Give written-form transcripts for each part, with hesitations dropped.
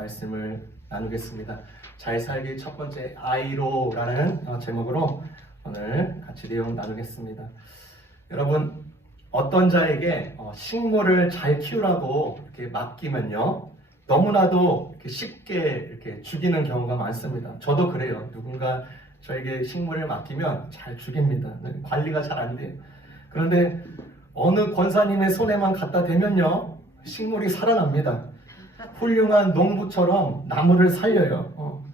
말씀을 나누겠습니다. 잘 살기 첫 번째 아이로라는 제목으로 오늘 같이 내용 나누겠습니다. 여러분, 어떤 자에게 식물을 잘 키우라고 이렇게 맡기면요, 너무나도 이렇게 쉽게 이렇게 죽이는 경우가 많습니다. 저도 그래요. 누군가 저에게 식물을 맡기면 잘 죽입니다. 관리가 잘 안 돼요. 그런데 어느 권사님의 손에만 갖다 대면요, 식물이 살아납니다. 훌륭한 농부처럼 나무를 살려요.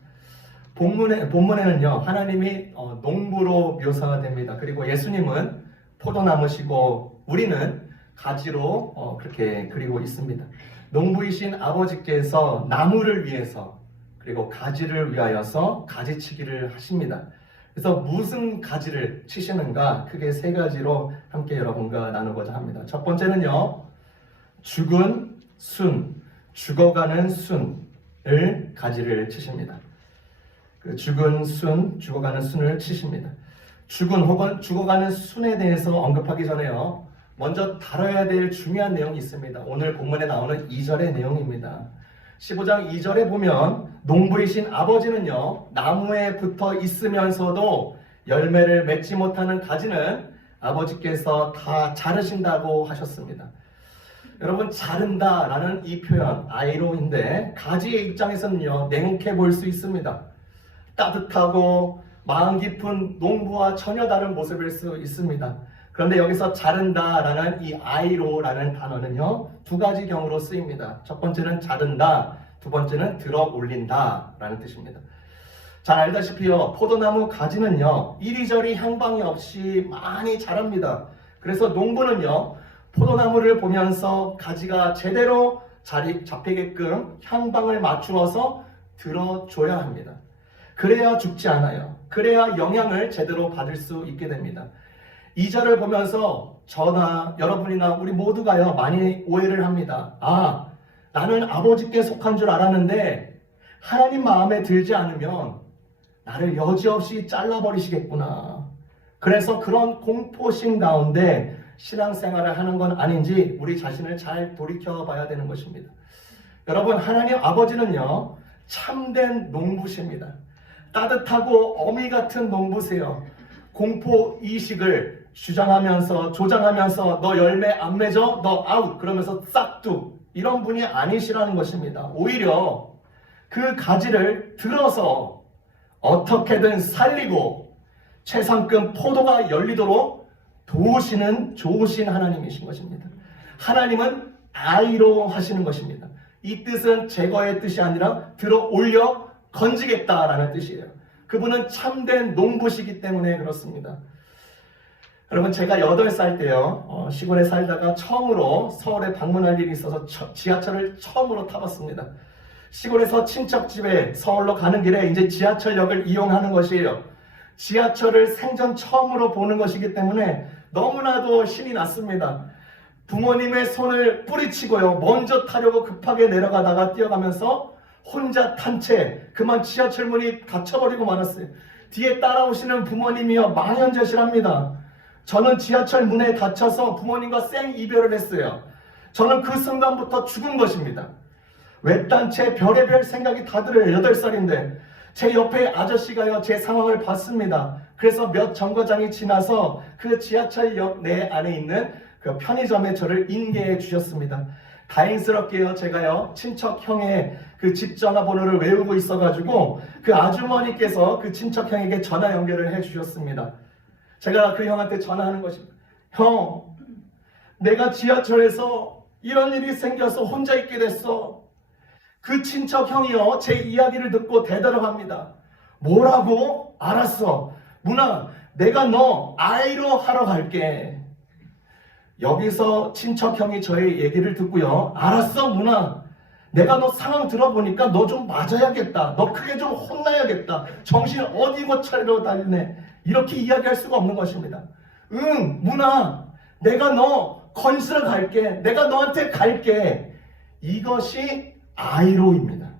본문에는요, 하나님이 농부로 묘사가 됩니다. 그리고 예수님은 포도나무시고 우리는 가지로 그렇게 그리고 있습니다. 농부이신 아버지께서 나무를 위해서 그리고 가지를 위하여서 가지치기를 하십니다. 그래서 무슨 가지를 치시는가, 크게 세 가지로 함께 여러분과 나누고자 합니다. 첫 번째는요, 죽은 순, 죽어가는 순을 가지를 치십니다. 그 죽은 순, 죽어가는 순을 치십니다. 죽은 혹은 죽어가는 순에 대해서 언급하기 전에요, 먼저 다뤄야 될 중요한 내용이 있습니다. 오늘 본문에 나오는 2절의 내용입니다. 15장 2절에 보면 농부이신 아버지는요, 나무에 붙어 있으면서도 열매를 맺지 못하는 가지는 아버지께서 다 자르신다고 하셨습니다. 여러분, 자른다라는 이 표현 아이로인데 가지의 입장에서는요, 냉혹해 보일 수 있습니다. 따뜻하고 마음 깊은 농부와 전혀 다른 모습일 수 있습니다. 그런데 여기서 자른다라는 이 아이로라는 단어는요, 두 가지 경우로 쓰입니다. 첫 번째는 자른다, 두 번째는 들어 올린다라는 뜻입니다. 잘 알다시피요, 포도나무 가지는요, 이리저리 향방이 없이 많이 자랍니다. 그래서 농부는요, 포도나무를 보면서 가지가 제대로 자리 잡히게끔 향방을 맞추어서 들어줘야 합니다. 그래야 죽지 않아요. 그래야 영향을 제대로 받을 수 있게 됩니다. 2절을 보면서 저나 여러분이나 우리 모두가요, 많이 오해를 합니다. 아, 나는 아버지께 속한 줄 알았는데 하나님 마음에 들지 않으면 나를 여지없이 잘라버리시겠구나. 그래서 그런 공포심 가운데 신앙생활을 하는 건 아닌지 우리 자신을 잘 돌이켜봐야 되는 것입니다. 여러분, 하나님 아버지는요, 참된 농부십니다. 따뜻하고 어미 같은 농부세요. 공포의식을 주장하면서 조장하면서 너 열매 안 맺어? 너 아웃! 그러면서 싹둑! 이런 분이 아니시라는 것입니다. 오히려 그 가지를 들어서 어떻게든 살리고 최상급 포도가 열리도록 도우시는 좋으신 하나님이신 것입니다. 하나님은 아이로 하시는 것입니다. 이 뜻은 제거의 뜻이 아니라 들어 올려 건지겠다라는 뜻이에요. 그분은 참된 농부시기 때문에 그렇습니다. 여러분, 제가 8살 때요, 시골에 살다가 처음으로 서울에 방문할 일이 있어서 지하철을 처음으로 타봤습니다. 시골에서 친척집에 서울로 가는 길에 이제 지하철역을 이용하는 것이에요. 지하철을 생전 처음으로 보는 것이기 때문에 너무나도 신이 났습니다. 부모님의 손을 뿌리치고요, 먼저 타려고 급하게 내려가다가 뛰어가면서 혼자 탄 채 그만 지하철 문이 닫혀버리고 말았어요. 뒤에 따라오시는 부모님이요, 망연자실합니다. 저는 지하철 문에 닫혀서 부모님과 생 이별을 했어요. 저는 그 순간부터 죽은 것입니다. 외딴 채 별의별 생각이 다 들어요. 8살인데 제 옆에 아저씨가요, 제 상황을 봤습니다. 그래서 몇 정거장이 지나서 그 지하철역 내 안에 있는 그 편의점에 저를 인계해 주셨습니다. 다행스럽게요, 제가요, 친척 형의 그 집 전화번호를 외우고 있어가지고 그 아주머니께서 그 친척 형에게 전화 연결을 해 주셨습니다. 제가 그 형한테 전화하는 것입니다. 형, 내가 지하철에서 이런 일이 생겨서 혼자 있게 됐어. 그 친척 형이요, 제 이야기를 듣고 대답합니다. 뭐라고? 알았어. 문아, 내가 너 아이로 하러 갈게. 여기서 친척 형이 저의 얘기를 듣고요, 알았어 문아, 내가 너 상황 들어보니까 너 좀 맞아야겠다. 너 크게 좀 혼나야겠다. 정신 어디 못 차리러 다니네. 이렇게 이야기할 수가 없는 것입니다. 응, 문아, 내가 너 건스러 갈게. 내가 너한테 갈게. 이것이 아이로입니다.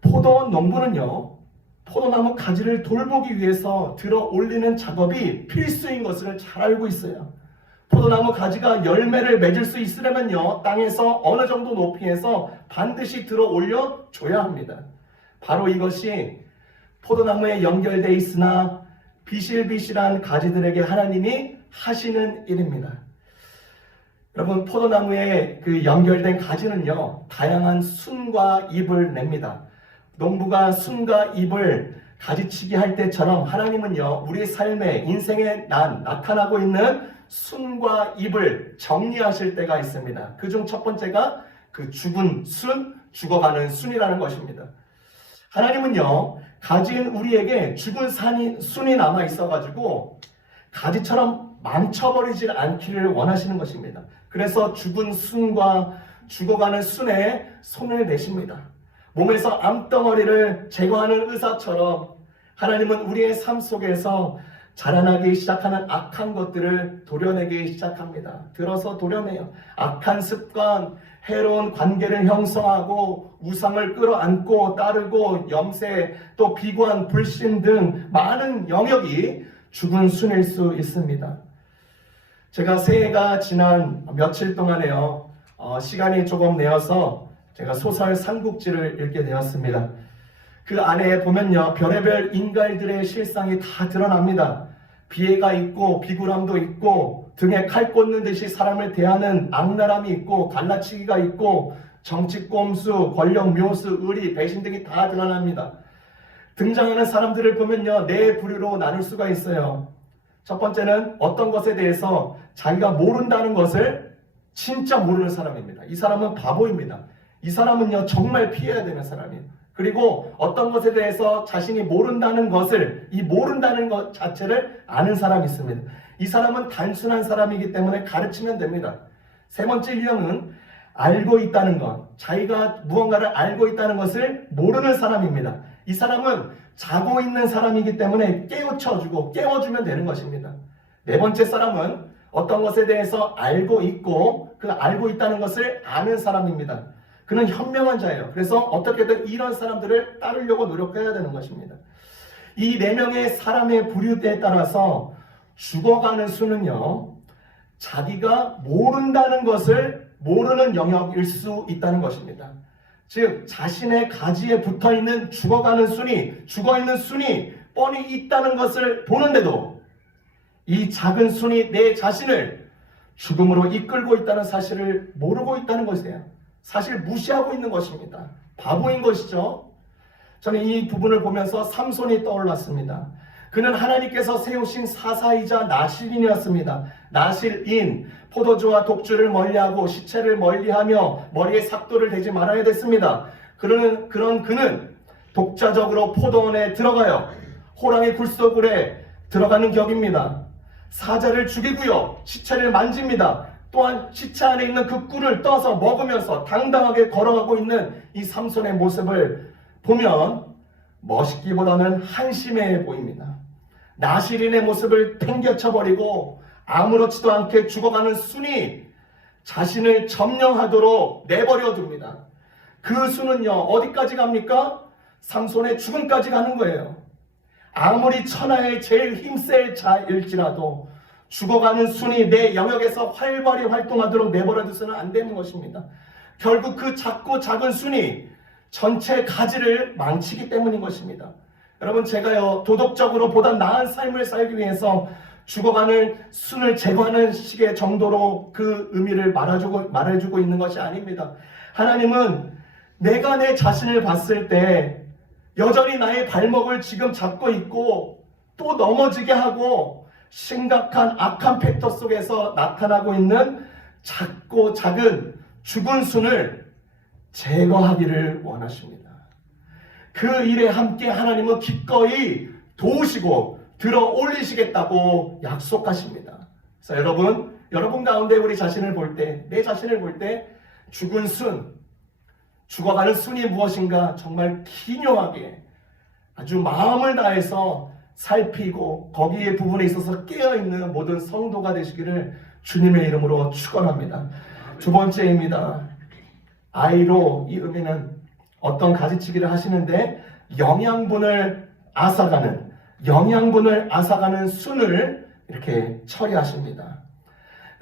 포도원 농부는요, 포도나무 가지를 돌보기 위해서 들어 올리는 작업이 필수인 것을 잘 알고 있어요. 포도나무 가지가 열매를 맺을 수 있으려면요, 땅에서 어느 정도 높이에서 반드시 들어 올려 줘야 합니다. 바로 이것이 포도나무에 연결되어 있으나 비실비실한 가지들에게 하나님이 하시는 일입니다. 여러분, 포도나무에 그 연결된 가지는요, 다양한 순과 잎을 냅니다. 농부가 순과 잎을 가지치기 할 때처럼 하나님은요, 우리 삶의 인생에 나타나고 있는 순과 잎을 정리하실 때가 있습니다. 그중 첫 번째가 그 죽은 순, 죽어가는 순이라는 것입니다. 하나님은요, 가지인 우리에게 죽은 순이 남아 있어가지고 가지처럼 망쳐버리지 않기를 원하시는 것입니다. 그래서 죽은 순과 죽어가는 순에 손을 내십니다. 몸에서 암덩어리를 제거하는 의사처럼 하나님은 우리의 삶 속에서 자라나기 시작하는 악한 것들을 도려내기 시작합니다. 들어서 도려내요. 악한 습관, 해로운 관계를 형성하고 우상을 끌어안고 따르고 염세, 또 비관, 불신 등 많은 영역이 죽은 순일 수 있습니다. 제가 새해가 지난 며칠 동안에요, 시간이 조금 내어서 제가 소설 삼국지를 읽게 되었습니다. 그 안에 보면요, 별의별 인간들의 실상이 다 드러납니다. 비애가 있고 비굴함도 있고 등에 칼 꽂는 듯이 사람을 대하는 악랄함이 있고 갈라치기가 있고 정치꼼수, 권력 묘수, 의리, 배신 등이 다 드러납니다. 등장하는 사람들을 보면요, 네 부류로 나눌 수가 있어요. 첫 번째는 어떤 것에 대해서 자기가 모른다는 것을 진짜 모르는 사람입니다. 이 사람은 바보입니다. 이 사람은요, 정말 피해야 되는 사람이에요. 그리고 어떤 것에 대해서 자신이 모른다는 것을, 이 모른다는 것 자체를 아는 사람이 있습니다. 이 사람은 단순한 사람이기 때문에 가르치면 됩니다. 세 번째 유형은 알고 있다는 것, 자기가 무언가를 알고 있다는 것을 모르는 사람입니다. 이 사람은 자고 있는 사람이기 때문에 깨우쳐주고 깨워주면 되는 것입니다. 네 번째 사람은 어떤 것에 대해서 알고 있고 그 알고 있다는 것을 아는 사람입니다. 그는 현명한 자예요. 그래서 어떻게든 이런 사람들을 따르려고 노력해야 되는 것입니다. 이 네 명의 사람의 부류에 따라서 죽어가는 수는요, 자기가 모른다는 것을 모르는 영역일 수 있다는 것입니다. 즉 자신의 가지에 붙어있는 죽어가는 순이, 죽어있는 순이 뻔히 있다는 것을 보는데도 이 작은 순이 내 자신을 죽음으로 이끌고 있다는 사실을 모르고 있다는 것이에요. 사실 무시하고 있는 것입니다. 바보인 것이죠. 저는 이 부분을 보면서 삼손이 떠올랐습니다. 그는 하나님께서 세우신 사사이자 나실인이었습니다. 나실인, 포도주와 독주를 멀리하고 시체를 멀리하며 머리에 삭도를 대지 말아야 됐습니다. 그런 그는 독자적으로 포도원에 들어가요. 호랑이 굴속굴에 들어가는 격입니다. 사자를 죽이고요, 시체를 만집니다. 또한 시체 안에 있는 그 꿀을 떠서 먹으면서 당당하게 걸어가고 있는 이 삼손의 모습을 보면 멋있기보다는 한심해 보입니다. 나실인의 모습을 팽개쳐버리고 아무렇지도 않게 죽어가는 순이 자신을 점령하도록 내버려 둡니다. 그 순은요, 어디까지 갑니까? 삼손의 죽음까지 가는 거예요. 아무리 천하의 제일 힘셀 자일지라도 죽어가는 순이 내 영역에서 활발히 활동하도록 내버려둬서는 안 되는 것입니다. 결국 그 작고 작은 순이 전체 가지를 망치기 때문인 것입니다. 여러분, 제가요, 도덕적으로 보다 나은 삶을 살기 위해서 죽어가는 순을 제거하는 식의 정도로 그 의미를 말해주고 있는 것이 아닙니다. 하나님은 내가 내 자신을 봤을 때 여전히 나의 발목을 지금 잡고 있고 또 넘어지게 하고 심각한 악한 팩터 속에서 나타나고 있는 작고 작은 죽은 순을 제거하기를 원하십니다. 그 일에 함께 하나님은 기꺼이 도우시고 들어 올리시겠다고 약속하십니다. 그래서 여러분 가운데 우리 자신을 볼 때, 내 자신을 볼 때 죽은 순, 죽어가는 순이 무엇인가 정말 기묘하게 아주 마음을 다해서 살피고 거기에 부분에 있어서 깨어있는 모든 성도가 되시기를 주님의 이름으로 축원합니다. 두 번째입니다. 아이로, 이 의미는 어떤 가지치기를 하시는데 영양분을 앗아가는 순을 이렇게 처리하십니다.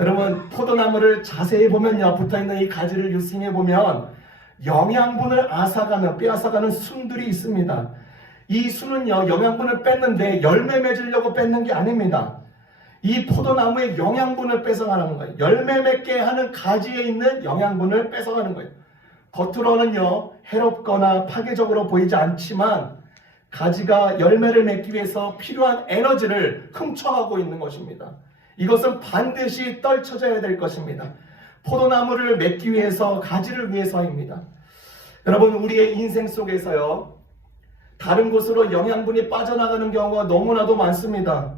여러분, 포도나무를 자세히 보면요, 붙어있는 이 가지를 유심히 보면 영양분을 빼앗아가는 순들이 있습니다. 이 순은요, 영양분을 뺐는데 열매 맺으려고 뺏는 게 아닙니다. 이 포도나무의 영양분을 뺏어가는 거예요. 열매 맺게 하는 가지에 있는 영양분을 뺏어가는 거예요. 겉으로는요, 해롭거나 파괴적으로 보이지 않지만 가지가 열매를 맺기 위해서 필요한 에너지를 훔쳐가고 있는 것입니다. 이것은 반드시 떨쳐져야 될 것입니다. 포도나무를 맺기 위해서, 가지를 위해서입니다. 여러분, 우리의 인생 속에서요, 다른 곳으로 영양분이 빠져나가는 경우가 너무나도 많습니다.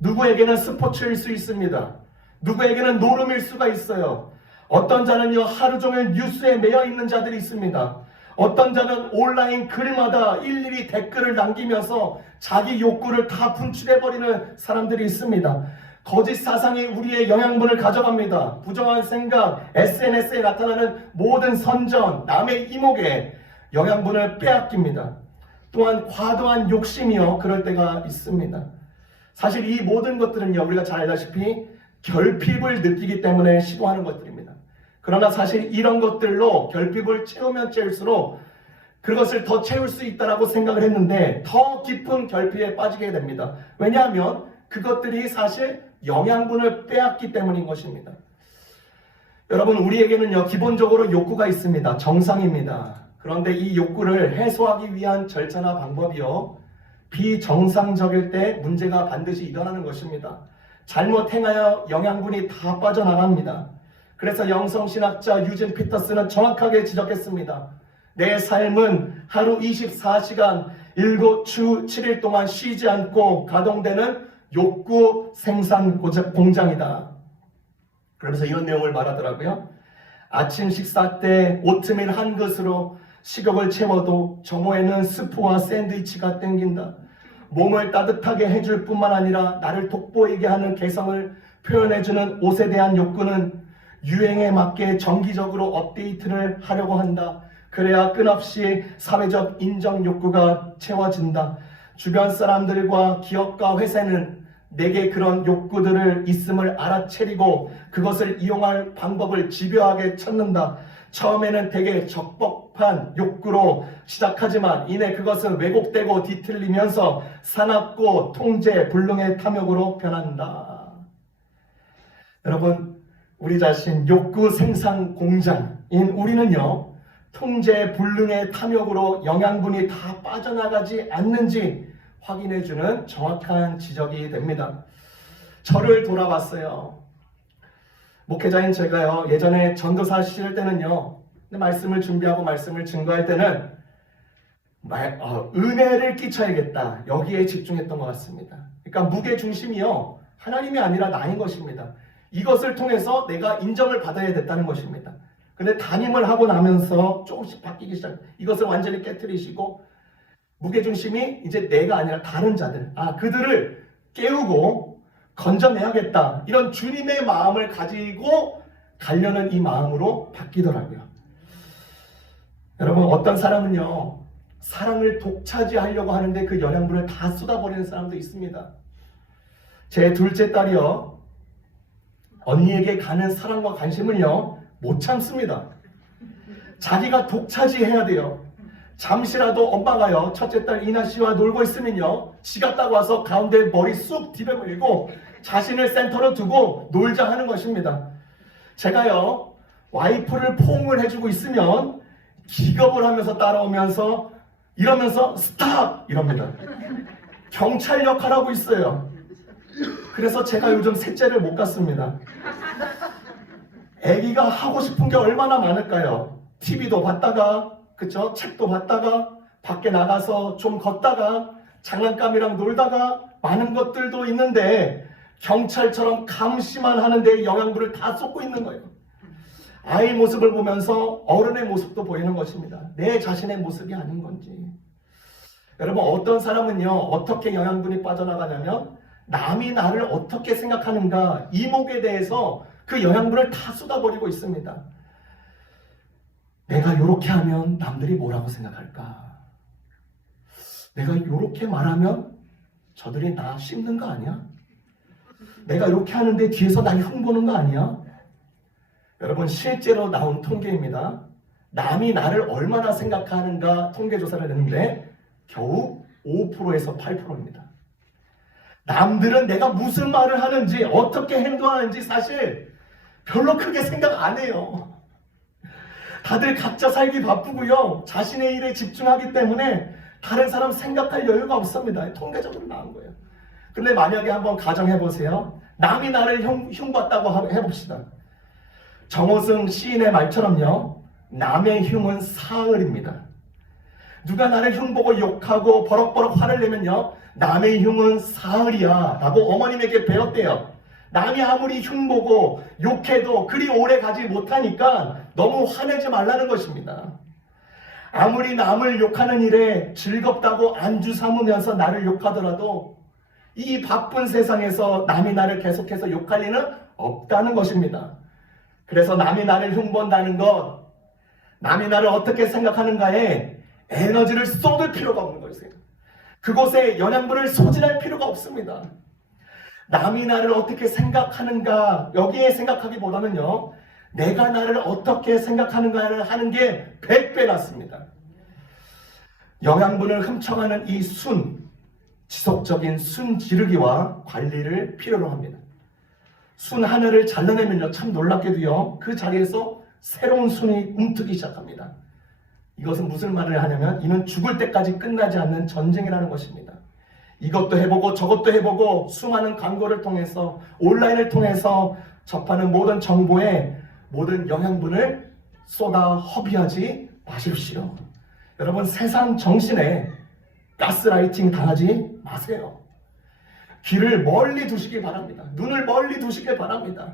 누구에게는 스포츠일 수 있습니다. 누구에게는 노름일 수가 있어요. 어떤 자는요, 하루 종일 뉴스에 매여 있는 자들이 있습니다. 어떤 자는 온라인 글마다 일일이 댓글을 남기면서 자기 욕구를 다 분출해버리는 사람들이 있습니다. 거짓 사상이 우리의 영양분을 가져갑니다. 부정한 생각, SNS에 나타나는 모든 선전, 남의 이목에 영양분을 빼앗깁니다. 또한 과도한 욕심이요, 그럴 때가 있습니다. 사실 이 모든 것들은요, 우리가 잘 알다시피 결핍을 느끼기 때문에 시도하는 것들입니다. 그러나 사실 이런 것들로 결핍을 채우면 채울수록 그것을 더 채울 수 있다고 생각을 했는데 더 깊은 결핍에 빠지게 됩니다. 왜냐하면 그것들이 사실 영양분을 빼앗기 때문인 것입니다. 여러분, 우리에게는요, 기본적으로 욕구가 있습니다. 정상입니다. 그런데 이 욕구를 해소하기 위한 절차나 방법이요, 비정상적일 때 문제가 반드시 일어나는 것입니다. 잘못 행하여 영양분이 다 빠져나갑니다. 그래서 영성신학자 유진 피터스는 정확하게 지적했습니다. 내 삶은 하루 24시간 7주 7일 동안 쉬지 않고 가동되는 욕구 생산 공장이다. 그러면서 이런 내용을 말하더라고요. 아침 식사 때 오트밀 한 그릇으로 식욕을 채워도 정오에는 스프와 샌드위치가 땡긴다. 몸을 따뜻하게 해줄 뿐만 아니라 나를 돋보이게 하는 개성을 표현해주는 옷에 대한 욕구는 유행에 맞게 정기적으로 업데이트를 하려고 한다. 그래야 끝없이 사회적 인정 욕구가 채워진다. 주변 사람들과 기업과 회사는 내게 그런 욕구들을 있음을 알아채리고 그것을 이용할 방법을 집요하게 찾는다. 처음에는 되게 적법한 욕구로 시작하지만 이내 그것은 왜곡되고 뒤틀리면서 사납고 통제, 불능의 탐욕으로 변한다. 여러분, 우리 자신 욕구 생산 공장인 우리는요, 통제, 불능의 탐욕으로 영양분이 다 빠져나가지 않는지 확인해주는 정확한 지적이 됩니다. 저를 돌아봤어요. 목회자인 제가요, 예전에 전도사 시절 때는요, 말씀을 준비하고 말씀을 증거할 때는 은혜를 끼쳐야겠다, 여기에 집중했던 것 같습니다. 그러니까 무게중심이요, 하나님이 아니라 나인 것입니다. 이것을 통해서 내가 인정을 받아야 됐다는 것입니다. 근데 담임을 하고 나면서 조금씩 바뀌기 시작합니다. 이것을 완전히 깨트리시고 무게중심이 이제 내가 아니라 다른 자들, 그들을 깨우고 건져내야겠다, 이런 주님의 마음을 가지고 가려는 이 마음으로 바뀌더라고요. 여러분, 어떤 사람은요, 사랑을 독차지하려고 하는데 그 영양분을 다 쏟아버리는 사람도 있습니다. 제 둘째 딸이요, 언니에게 가는 사랑과 관심을요, 못 참습니다. 자기가 독차지해야 돼요. 잠시라도 엄마가요, 첫째 딸 이나 씨와 놀고 있으면요, 지가 딱 와서 가운데 머리 쑥 디벼밀고 자신을 센터로 두고 놀자 하는 것입니다. 제가요, 와이프를 포옹을 해주고 있으면 기겁을 하면서 따라오면서 이러면서 스탑! 이럽니다. 경찰 역할하고 있어요. 그래서 제가 요즘 셋째를 못 갖습니다. 아기가 하고 싶은 게 얼마나 많을까요? TV도 봤다가, 그쵸? 책도 봤다가, 밖에 나가서 좀 걷다가, 장난감이랑 놀다가, 많은 것들도 있는데 경찰처럼 감시만 하는데 영양분을 다 쏟고 있는 거예요. 아이 모습을 보면서 어른의 모습도 보이는 것입니다. 내 자신의 모습이 아닌 건지. 여러분, 어떤 사람은요, 어떻게 영양분이 빠져나가냐면 남이 나를 어떻게 생각하는가, 이목에 대해서 그 영양분을 다 쏟아버리고 있습니다. 내가 이렇게 하면 남들이 뭐라고 생각할까? 내가 이렇게 말하면 저들이 나 씹는 거 아니야? 내가 이렇게 하는데 뒤에서 날 흉보는 거 아니야? 여러분, 실제로 나온 통계입니다. 남이 나를 얼마나 생각하는가 통계 조사를 했는데 겨우 5%에서 8%입니다. 남들은 내가 무슨 말을 하는지 어떻게 행동하는지 사실 별로 크게 생각 안 해요. 다들 각자 살기 바쁘고요. 자신의 일에 집중하기 때문에 다른 사람 생각할 여유가 없습니다. 통계적으로 나온 거예요. 근데 만약에 한번 가정해보세요. 남이 나를 흉봤다고 해봅시다. 정호승 시인의 말처럼요. 남의 흉은 사흘입니다. 누가 나를 흉보고 욕하고 버럭버럭 화를 내면요. 남의 흉은 사흘이야 라고 어머님에게 배웠대요. 남이 아무리 흉보고 욕해도 그리 오래 가지 못하니까 너무 화내지 말라는 것입니다. 아무리 남을 욕하는 일에 즐겁다고 안주 삼으면서 나를 욕하더라도 이 바쁜 세상에서 남이 나를 계속해서 욕할 리는 없다는 것입니다. 그래서 남이 나를 흉본다는 것, 남이 나를 어떻게 생각하는가에 에너지를 쏟을 필요가 없는 것이에요. 그곳에 영양분을 소진할 필요가 없습니다. 남이 나를 어떻게 생각하는가 여기에 생각하기보다는요. 내가 나를 어떻게 생각하는가를 하는 게 100배 낫습니다. 영양분을 훔쳐가는 이 지속적인 순 지르기와 관리를 필요로 합니다. 순 하나를 잘라내면요. 참 놀랍게도요. 그 자리에서 새로운 순이 움트기 시작합니다. 이것은 무슨 말을 하냐면 이는 죽을 때까지 끝나지 않는 전쟁이라는 것입니다. 이것도 해보고 저것도 해보고 수많은 광고를 통해서 온라인을 통해서 접하는 모든 정보에 모든 영양분을 쏟아 허비하지 마십시오. 여러분 세상 정신에 가스라이팅 당하지 마세요. 귀를 멀리 두시길 바랍니다. 눈을 멀리 두시길 바랍니다.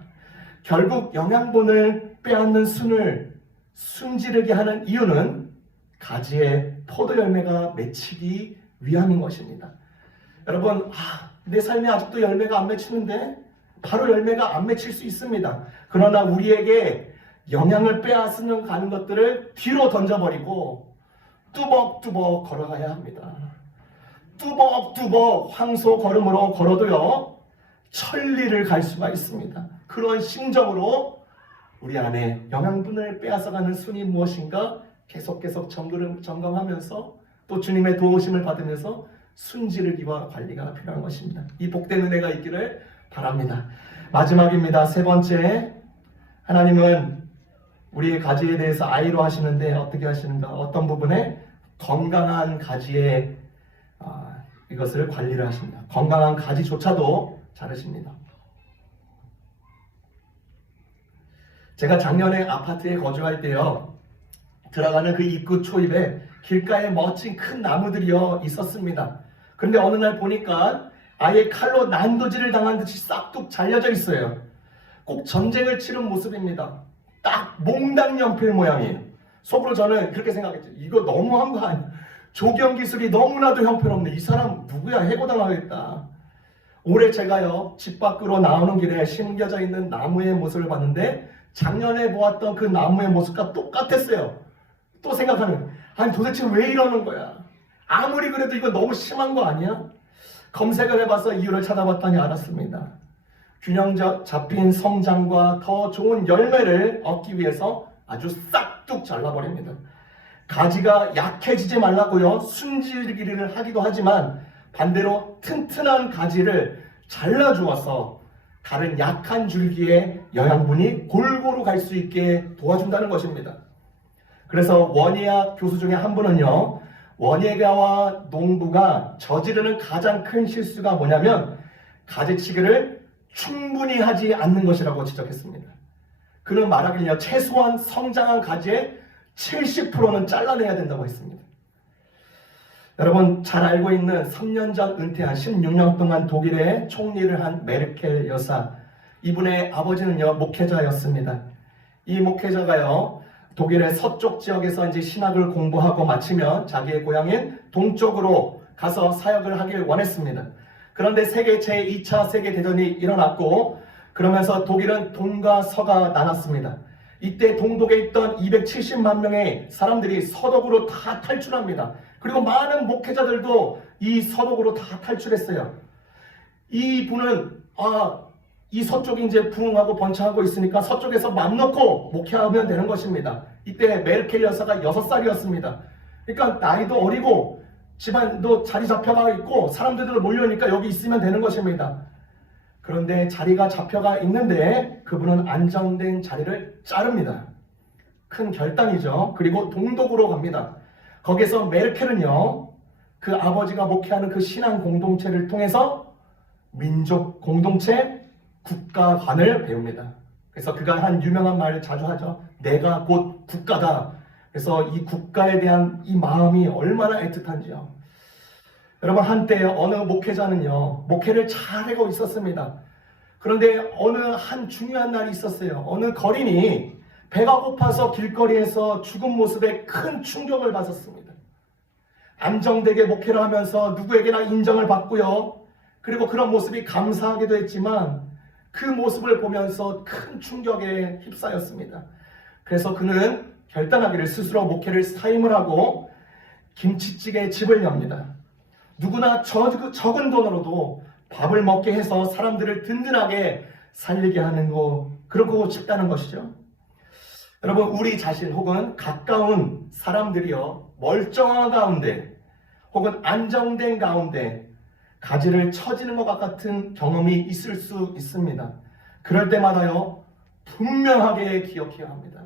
결국 영양분을 빼앗는 순을 숨지르게 하는 이유는 가지에 포도 열매가 맺히기 위함인 것입니다. 여러분, 내 삶에 아직도 열매가 안 맺히는데 바로 열매가 안 맺힐 수 있습니다. 그러나 우리에게 영양을 빼앗는 가는 것들을 뒤로 던져버리고 뚜벅뚜벅 걸어가야 합니다. 뚜벅뚜벅 황소 걸음으로 걸어도요 천리를 갈 수가 있습니다. 그런 심정으로 우리 안에 영양분을 빼앗아가는 순이 무엇인가 계속 점검하면서 또 주님의 도우심을 받으면서 순지르기와 관리가 필요한 것입니다. 이 복된 은혜가 있기를 바랍니다. 마지막입니다. 세 번째, 하나님은 우리의 가지에 대해서 아이로 하시는데 어떻게 하시는가? 어떤 부분에 건강한 가지에 이것을 관리를 하십니다. 건강한 가지조차도 자르십니다. 제가 작년에 아파트에 거주할 때요. 들어가는 그 입구 초입에 길가에 멋진 큰 나무들이요 있었습니다. 그런데 어느 날 보니까 아예 칼로 난도질을 당한 듯이 싹둑 잘려져 있어요. 꼭 전쟁을 치른 모습입니다. 딱 몽당 연필 모양이에요. 속으로 저는 그렇게 생각했죠. 이거 너무한 거 아니야. 조경 기술이 너무나도 형편없네. 이 사람 누구야? 해고당하겠다. 올해 제가요 집 밖으로 나오는 길에 심겨져 있는 나무의 모습을 봤는데 작년에 보았던 그 나무의 모습과 똑같았어요. 또 생각하는, 아니 도대체 왜 이러는 거야? 아무리 그래도 이거 너무 심한 거 아니야? 검색을 해봐서 이유를 찾아봤더니 알았습니다. 균형 잡힌 성장과 더 좋은 열매를 얻기 위해서 아주 싹둑 잘라버립니다. 가지가 약해지지 말라고요 순질기를 하기도 하지만 반대로 튼튼한 가지를 잘라주어서 다른 약한 줄기에 영양분이 골고루 갈 수 있게 도와준다는 것입니다. 그래서 원예학 교수 중에 한 분은요, 원예가와 농부가 저지르는 가장 큰 실수가 뭐냐면 가지치기를 충분히 하지 않는 것이라고 지적했습니다. 그는 말하기는요, 최소한 성장한 가지의 70%는 잘라내야 된다고 했습니다. 여러분 잘 알고 있는 3년 전 은퇴한 16년 동안 독일의 총리를 한 메르켈 여사, 이분의 아버지는요 목회자였습니다. 이 목회자가요 독일의 서쪽 지역에서 이제 신학을 공부하고 마치면 자기의 고향인 동쪽으로 가서 사역을 하길 원했습니다. 그런데 제2차 세계대전이 일어났고 그러면서 독일은 동과 서가 나눴습니다. 이때 동독에 있던 270만 명의 사람들이 서독으로 다 탈출합니다. 그리고 많은 목회자들도 이 서독으로 다 탈출했어요. 이 분은 이 서쪽이 이제 부흥하고 번창하고 있으니까 서쪽에서 맘 놓고 목회하면 되는 것입니다. 이때 메르켈 여사가 6살이었습니다. 그러니까 나이도 어리고 집안도 자리 잡혀가 있고 사람들도 몰려오니까 여기 있으면 되는 것입니다. 그런데 자리가 잡혀가 있는데 그분은 안정된 자리를 자릅니다. 큰 결단이죠. 그리고 동독으로 갑니다. 거기서 메르켈은요, 그 아버지가 목회하는 그 신앙 공동체를 통해서 민족 공동체, 국가관을 배웁니다. 그래서 그가 한 유명한 말을 자주 하죠. 내가 곧 국가다. 그래서 이 국가에 대한 이 마음이 얼마나 애틋한지요. 여러분, 한때 어느 목회자는요, 목회를 잘하고 있었습니다. 그런데 어느 한 중요한 날이 있었어요. 어느 거린이 배가 고파서 길거리에서 죽은 모습에 큰 충격을 받았습니다. 안정되게 목회를 하면서 누구에게나 인정을 받고요. 그리고 그런 모습이 감사하기도 했지만 그 모습을 보면서 큰 충격에 휩싸였습니다. 그래서 그는 결단하기를 스스로 목회를 사임을 하고 김치찌개 집을 엽니다. 누구나 적은 돈으로도 밥을 먹게 해서 사람들을 든든하게 살리게 하는 거, 그러고 싶다는 것이죠. 여러분, 우리 자신 혹은 가까운 사람들이요, 멀쩡한 가운데 혹은 안정된 가운데 가지를 처지는 것 같은 경험이 있을 수 있습니다. 그럴 때마다요, 분명하게 기억해야 합니다.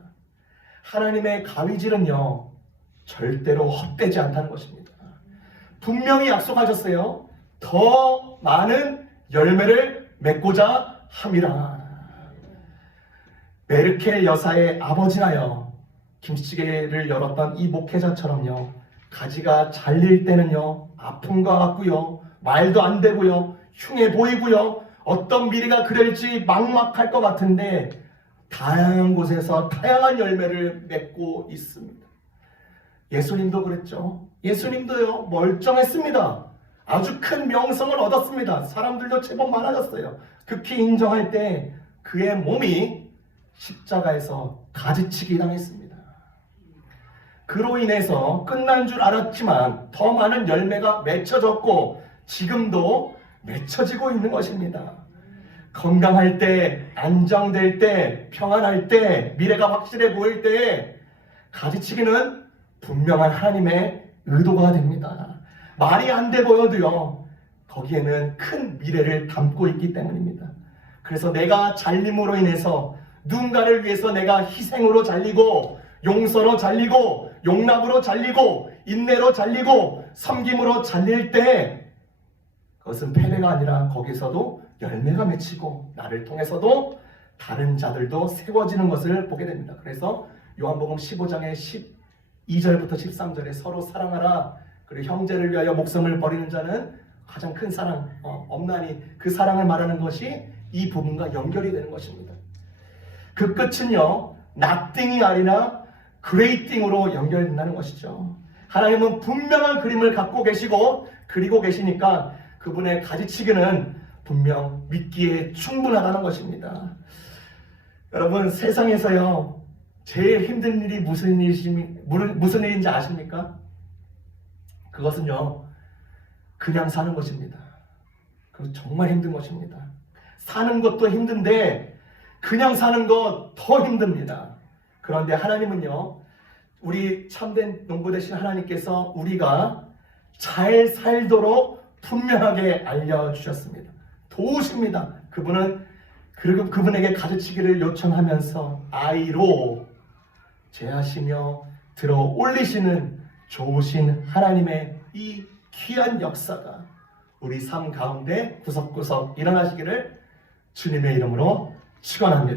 하나님의 가위질은요, 절대로 헛되지 않다는 것입니다. 분명히 약속하셨어요. 더 많은 열매를 맺고자 함이라. 메르켈 여사의 아버지나요, 김치찌개를 열었던 이 목회자처럼요, 가지가 잘릴 때는요, 아픔과 같고요, 말도 안 되고요, 흉해 보이고요, 어떤 미래가 그럴지 막막할 것 같은데 다양한 곳에서 다양한 열매를 맺고 있습니다. 예수님도 그랬죠. 예수님도요, 멀쩡했습니다. 아주 큰 명성을 얻었습니다. 사람들도 제법 많아졌어요. 극히 인정할 때 그의 몸이 십자가에서 가지치기 당했습니다. 그로 인해서 끝난 줄 알았지만 더 많은 열매가 맺혀졌고 지금도 맺혀지고 있는 것입니다. 건강할 때, 안정될 때, 평안할 때, 미래가 확실해 보일 때 가지치기는 분명한 하나님의 의도가 됩니다. 말이 안 돼 보여도요, 거기에는 큰 미래를 담고 있기 때문입니다. 그래서 내가 잘림으로 인해서 누군가를 위해서 내가 희생으로 잘리고, 용서로 잘리고, 용납으로 잘리고, 인내로 잘리고, 섬김으로 잘릴 때 그것은 패배가 아니라 거기서도 열매가 맺히고 나를 통해서도 다른 자들도 세워지는 것을 보게 됩니다. 그래서 요한복음 15장의 12절부터 13절에 서로 사랑하라, 그리고 형제를 위하여 목숨을 버리는 자는 가장 큰 사랑 없나니, 그 사랑을 말하는 것이 이 부분과 연결이 되는 것입니다. 그 끝은요, nothing이 아니라 greating으로 연결된다는 것이죠. 하나님은 분명한 그림을 갖고 계시고 그리고 계시니까 그분의 가지치기는 분명 믿기에 충분하다는 것입니다. 여러분, 세상에서요, 제일 힘든 일이 무슨 일인지 아십니까? 그것은요, 그냥 사는 것입니다. 그거 정말 힘든 것입니다. 사는 것도 힘든데 그냥 사는 것 더 힘듭니다. 그런데 하나님은요, 우리 참된 농부 되신 하나님께서 우리가 잘 살도록 분명하게 알려주셨습니다. 도우십니다. 그분은 그리고 그분에게 가르치기를 요청하면서 아이로 제하시며 들어 올리시는 좋으신 하나님의 이 귀한 역사가 우리 삶 가운데 구석구석 일어나시기를 주님의 이름으로 축원합니다.